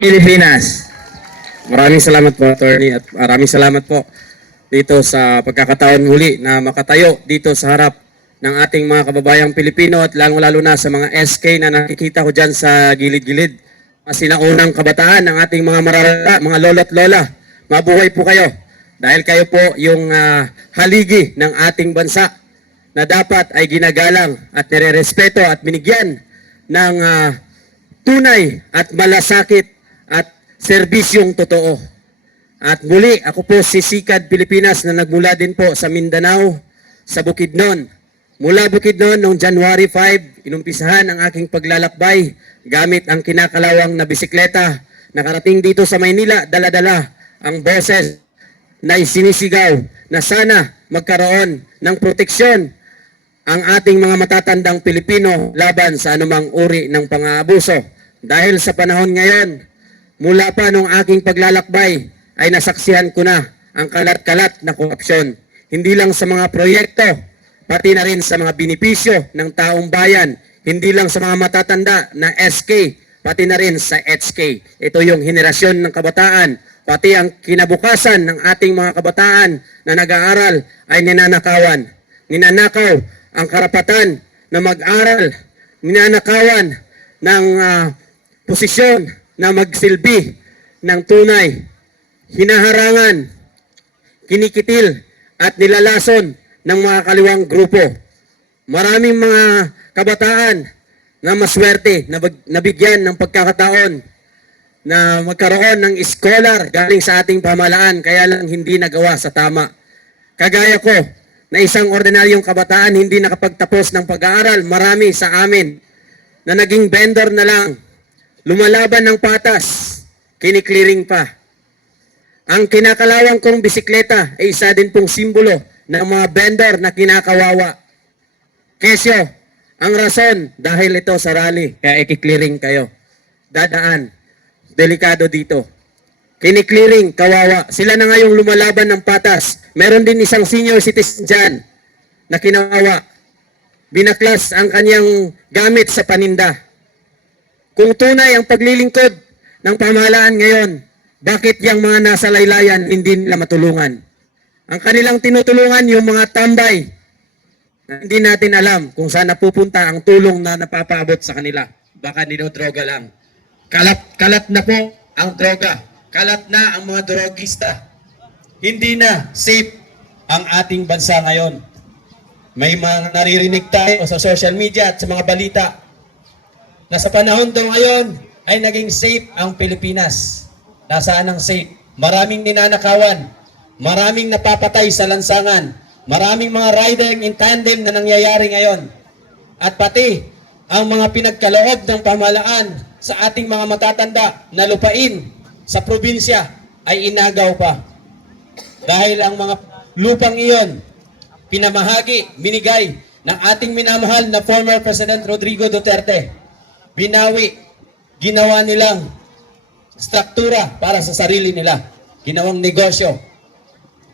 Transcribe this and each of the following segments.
Pilipinas. Maraming salamat po, attorney, at maraming salamat po dito sa pagkakataon muli na makatayo dito sa harap ng ating mga kababayang Pilipino at lalo na sa mga SK na nakikita ko dyan sa gilid-gilid. Mga sinaunang kabataan ng ating mga mararata, mga lolo't lola. Mabuhay po kayo dahil kayo po yung haligi ng ating bansa na dapat ay ginagalang at nire-respeto at binigyan ng tunay at malasakit at serbisyong totoo. At muli, ako po si Sikad Pilipinas na nagmula din po sa Mindanao, sa Bukidnon. Mula Bukidnon noong January 5, inumpisahan ang aking paglalakbay gamit ang kinakalawang na bisikleta. Nakarating dito sa Maynila, dala-dala ang boses na isinisigaw na sana magkaroon ng proteksyon ang ating mga matatandang Pilipino laban sa anumang uri ng pang-aabuso. Dahil sa panahon ngayon, mula pa nung aking paglalakbay ay nasaksihan ko na ang kalat-kalat na korupsyon. Hindi lang sa mga proyekto, pati na rin sa mga benepisyo ng taong bayan. Hindi lang sa mga matatanda na SK, pati na rin sa HK. Ito yung henerasyon ng kabataan, pati ang kinabukasan ng ating mga kabataan na nag-aaral ay ninanakawan. Ninanakaw ang karapatan na mag-aral, ninanakawan ng posisyon na magsilbi ng tunay, hinaharangan, kinikitil at nilalason ng mga kaliwang grupo. Maraming mga kabataan na maswerte na nabigyan ng pagkakataon na magkaroon ng scholar galing sa ating pamahalaan kaya lang hindi nagawa sa tama. Kagaya ko na isang ordinaryong kabataan hindi nakapagtapos ng pag-aaral, marami sa amin na naging vendor na lang. Lumalaban ng patas, kiniklearing pa. Ang kinakalawang kong bisikleta ay isa din pong simbolo ng mga vendor na kinakawawa. Kesyo, ang rason dahil ito sa rally, kaya ikiklearing kayo. Dadaan, delikado dito. Kiniklearing, kawawa. Sila na ngayong lumalaban ng patas. Meron din isang senior citizen dyan na kinawawa. Binaklas ang kanyang gamit sa paninda. Kung tunay ang paglilingkod ng pamahalaan ngayon, bakit yung mga nasa laylayan hindi nila matulungan? Ang kanilang tinutulungan yung mga tambay na hindi natin alam kung saan napupunta ang tulong na napapaabot sa kanila. Baka dinodroga lang. Kalat na po ang droga. Kalat na ang mga drogista. Hindi na safe ang ating bansa ngayon. May mga naririnig tayo sa social media at sa mga balita na sa panahon daw ngayon ay naging safe ang Pilipinas. Nasaan ang safe? Maraming ninanakawan, maraming napapatay sa lansangan, maraming mga riding in tandem na nangyayari ngayon. At pati ang mga pinagkaloob ng pamahalaan sa ating mga matatanda na lupain sa probinsya ay inagaw pa. Dahil ang mga lupang iyon, pinamahagi, binigay ng ating minamahal na former President Rodrigo Duterte. Binawi, ginawa nilang struktura para sa sarili nila. Ginawang negosyo.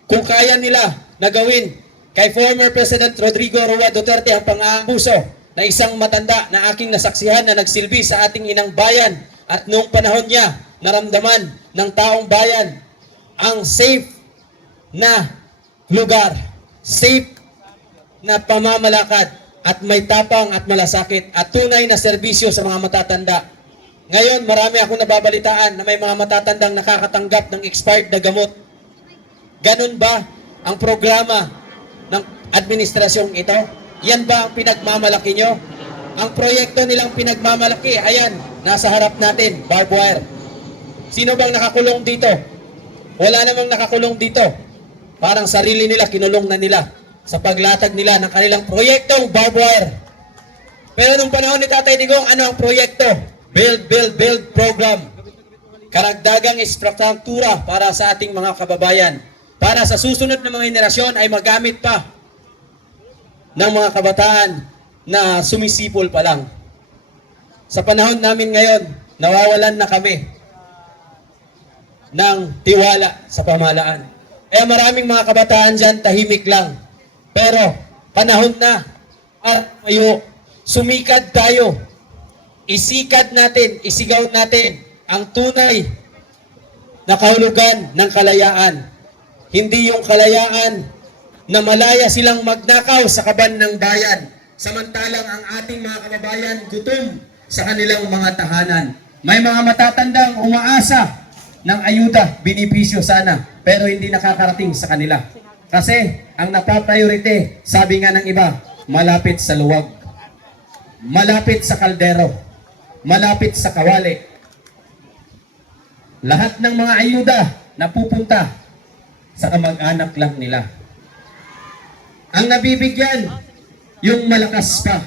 Kung kaya nila na gawin kay former President Rodrigo Roa Duterte ang pang-aabuso na isang matanda na aking nasaksihan na nagsilbi sa ating inang bayan at noong panahon niya naramdaman ng taong bayan ang safe na lugar, safe na pamamalakad at may tapang at malasakit at tunay na serbisyo sa mga matatanda. Ngayon, marami akong nababalitaan na may mga matatandang nakakatanggap ng expired na gamot. Ganun ba ang programa ng administrasyong ito? Yan ba ang pinagmamalaki nyo? Ang proyekto nilang pinagmamalaki, ayan, nasa harap natin, barbed wire. Sino bang nakakulong dito? Wala namang nakakulong dito. Parang sarili nila, kinulong na nila sa paglatag nila ng kanilang proyektong barbed wire. Pero nung panahon ni Tatay Digong, ano ang proyekto? Build program. Karagdagang istruktura para sa ating mga kababayan. Para sa susunod na mga henerasyon ay magamit pa ng mga kabataan na sumisipol pa lang. Sa panahon namin ngayon, nawawalan na kami ng tiwala sa pamahalaan. Maraming mga kabataan dyan, tahimik lang. Pero panahon na at mayo, sumikad tayo. Isikad natin, isigaw natin ang tunay na kahulugan ng kalayaan. Hindi yung kalayaan na malaya silang magnakaw sa kaban ng bayan, samantalang ang ating mga kababayan gutom sa kanilang mga tahanan. May mga matatandang umaasa ng ayuda, binipisyo sana, pero hindi nakakarating sa kanila. Kasi ang napapriority, sabi nga ng iba, malapit sa luwag, malapit sa kaldero, malapit sa kawali. Lahat ng mga ayuda na pupunta sa kamag-anak lang nila. Ang nabibigyan, yung malakas pa.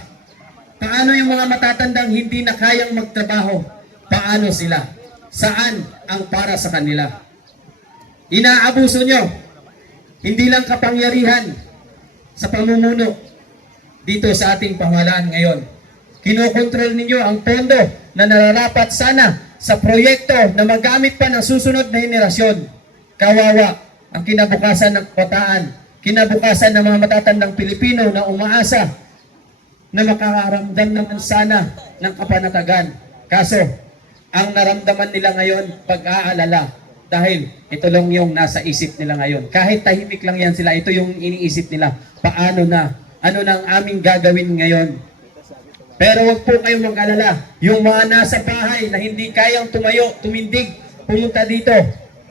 Paano yung mga matatandang hindi na kayang magtrabaho? Paano sila? Saan ang para sa kanila? Inaabuso nyo. Hindi lang kapangyarihan sa pamumuno dito sa ating pamahalaan ngayon. Kinokontrol ninyo ang pondo na nararapat sana sa proyekto na magamit pa ng susunod na henerasyon. Kawawa ang kinabukasan ng kabataan, kinabukasan ng mga matatandang Pilipino na umaasa na makakaramdam naman sana ng kapanatagan. Kaso, ang naramdaman nila ngayon, pag-aalala. Dahil ito lang yung nasa isip nila ngayon. Kahit tahimik lang yan sila, ito yung iniisip nila. Paano na? Ano na ang aming gagawin ngayon? Pero wag po kayong mag-alala. Yung mga nasa bahay na hindi kayang tumayo, tumindig, pumunta dito.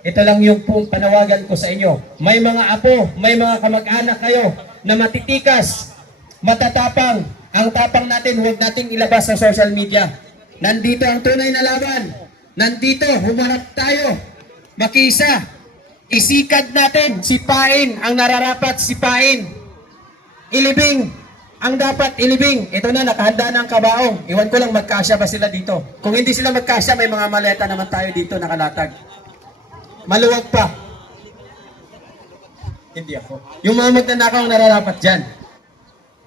Ito lang yung panawagan ko sa inyo. May mga apo, may mga kamag-anak kayo na matitikas, matatapang. Ang tapang natin, huwag nating ilabas sa social media. Nandito ang tunay na laban. Nandito, humarap tayo. Makisa. Isikad natin, sipain ang nararapat sipain. Ilibing ang dapat ilibing. Ito na, nakahanda na ang kabaong. Iwan ko lang magkasya ba sila dito. Kung hindi sila magkasya, may mga maleta naman tayo dito nakalatag. Maluwag pa. Hindi ako. Yung mga magnanakaw ang nararapat dyan.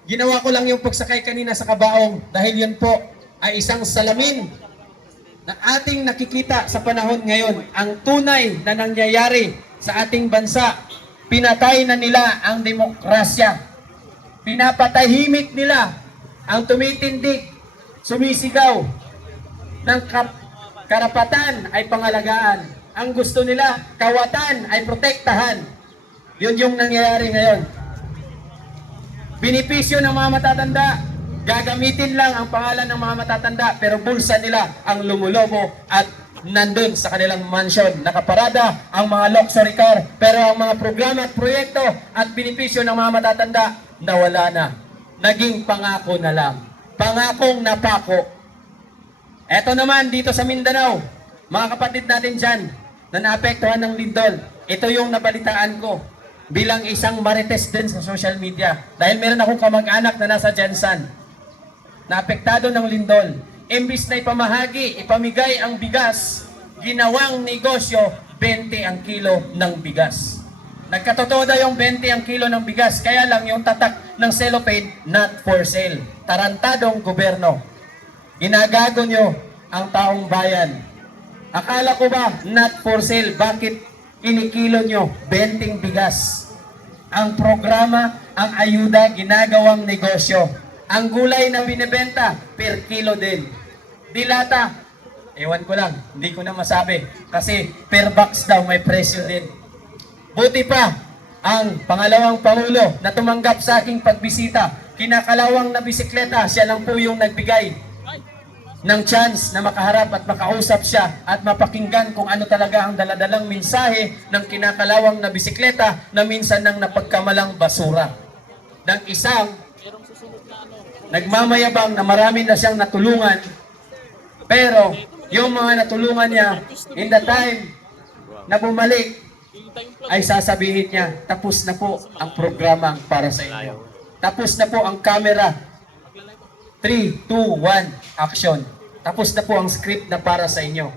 Ginawa ko lang yung pagsakay kanina sa kabaong dahil yan po ay isang salamin na ating nakikita sa panahon ngayon. Ang tunay na nangyayari sa ating bansa. Pinatay na nila ang demokrasya. Pinapatahimik nila ang tumitindig, sumisigaw ng karapatan ay pangalagaan. Ang gusto nila, kawatan ay protektahan. Yun yung nangyayari ngayon. Binipisyo ng mga matatanda, gagamitin lang ang pangalan ng mga matatanda, pero bulsa nila ang lumulobo at nandun sa kanilang mansion. Nakaparada ang mga luxury car, pero ang mga programa at proyekto at binipisyo ng mga matatanda, nawala na. Naging pangako na lang. Pangakong napako. Eto naman dito sa Mindanao, mga kapatid natin dyan na naapektuhan ng lindol. Ito yung nabalitaan ko bilang isang marites din sa social media. Dahil meron akong kamag-anak na nasa Jensan, naapektado ng lindol. Imbis na ipamahagi, ipamigay ang bigas, ginawang negosyo, 20 ang kilo ng bigas. Nagkatotoo daw yung 20 ang kilo ng bigas, kaya lang yung tatak ng cellophane, not for sale. Tarantadong gobyerno. Ginagago nyo ang taong bayan. Akala ko ba, not for sale, bakit kinikilo nyo 20 bigas? Ang programa, ang ayuda, ginagawang negosyo. Ang gulay na binibenta, per kilo din. Dilata, ewan ko lang, hindi ko na masabi. Kasi per box daw may presyo din. Buti pa, ang pangalawang pangulo na tumanggap sa aking pagbisita, kinakalawang na bisikleta, siya lang po yung nagbigay ng chance na makaharap at makausap siya at mapakinggan kung ano talaga ang daladalang mensahe ng kinakalawang na bisikleta na minsan nang napagkamalang basura. Ng isang nagmamayabang na marami na siyang natulungan, pero yung mga natulungan niya in the time na bumalik ay sasabihin niya, tapos na po ang programa para sa inyo. Tapos na po ang camera. 3, 2, 1, action. Tapos na po ang script na para sa inyo.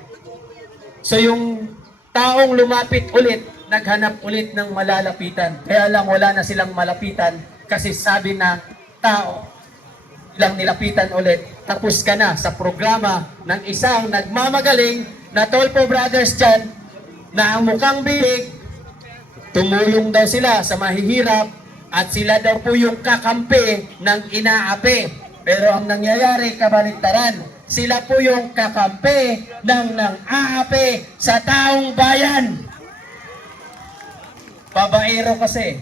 So yung taong lumapit ulit, naghanap ulit ng malalapitan. Kaya lang wala na silang malapitan kasi sabi na tao lang nilapitan ulit. Tapos ka na sa programa ng isang nagmamagaling na Tolpo Brothers dyan na ang mukhang big, tumulong daw sila sa mahihirap at sila daw po yung kakampi ng inaapi. Pero ang nangyayari, kabaligtaran, Sila po yung kakampi ng aapi sa taong bayan. Babaero kasi.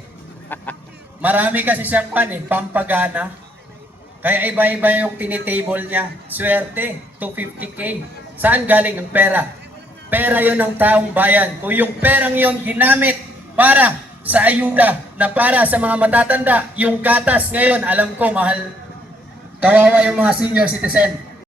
Marami kasi siyang pampagana. Kaya iba-iba yung tinitable niya. Swerte, 250K. Saan galing ang pera? Pera yon ng taong bayan. Kung yung perang yon ginamit para sa ayuda, na para sa mga matatanda, yung gatas ngayon, alam ko mahal. Kawawa yung mga senior citizen.